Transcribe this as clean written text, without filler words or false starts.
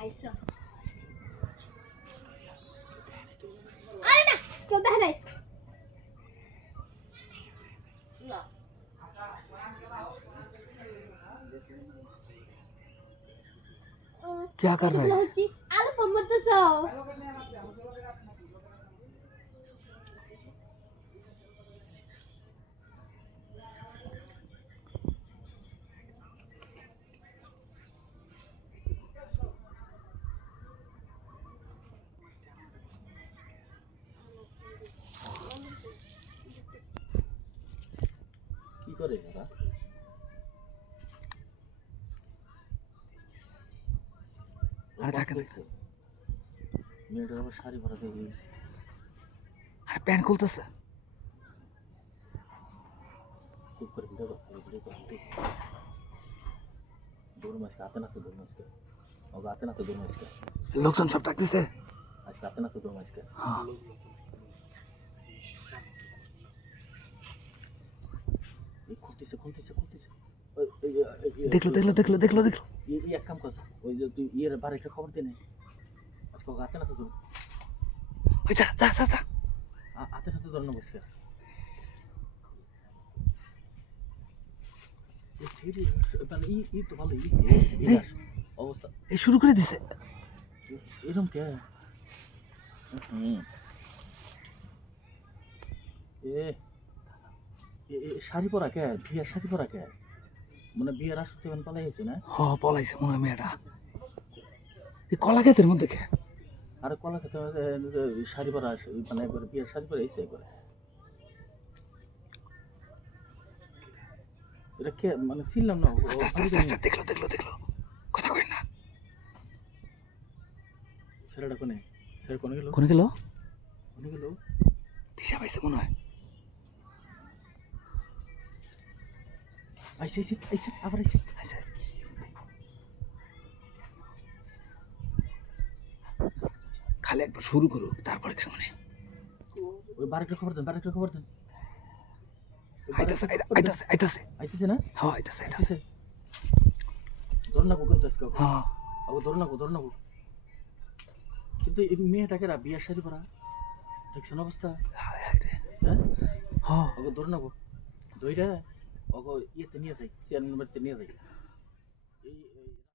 আইসো আরে না কেউ দেখে নাই না क्या कर रहा है आलू पम्मत तो কি করে এরা আরে থাকে না মেয়েটার আবার শাড়ি পরা দেখি আরে প্যান্ট খুলতেছে চুপ করে ভিডিও কর দৌড় মাসকে হাতে নাতে দৌড় মাসকে ওকে হাতে নাতে দৌড় মাসকে লোকজন সব ডাকতেছে আজকে হাতে নাতে দৌড় মাসকে হ্যাঁ খুলতেছে দেখলো এক কাম কর ওই যে তুই ইয়ের বাড়িটা খবর দে না আজকে ওকে হাতে নাতে দৌড় ওই যা হাতে নাতে দৌড় না বসকে মানে ই তো ভালো অবস্থা এই শুরু করে দিছে এরকম কে শাড়ি পরা কে বিয়ের শাড়ি পরা কে মানে বিয়ের আসতে পালাই হয়েছে না হ পলাইছে মনে হয় মেয়েটা এই কলা ক্ষেতের মধ্যে কে আর কলা খেতে শাড়ি পরা মানে একবার বিয়ের শাড়ি পরে এসে একবার এটা কে মানে চিনলাম না আস্তে দেখলো কথা কই না ছেলেটা কোনে ছেলে কোনে গেল দিশা পাইছে মনে হয় আইসে আবার আইসে খালি একবার শুরু করুক তারপরে দেখো না ওই বারেকটা খবর দেন আইতাছে না হ্যাঁ আইতাছে ধর না কিন্তু আজকে হ্যাঁ ওকে ধর না কিন্তু এই মেয়েটাকে বিয়ের শাড়ি পরা দেখছেন অবস্থা হ্যাঁ ওকে ধর না ধইরা ওকে ইয়েতে নিয়ে যাই চেয়ারম্যান বাড়িতে নিয়ে যাই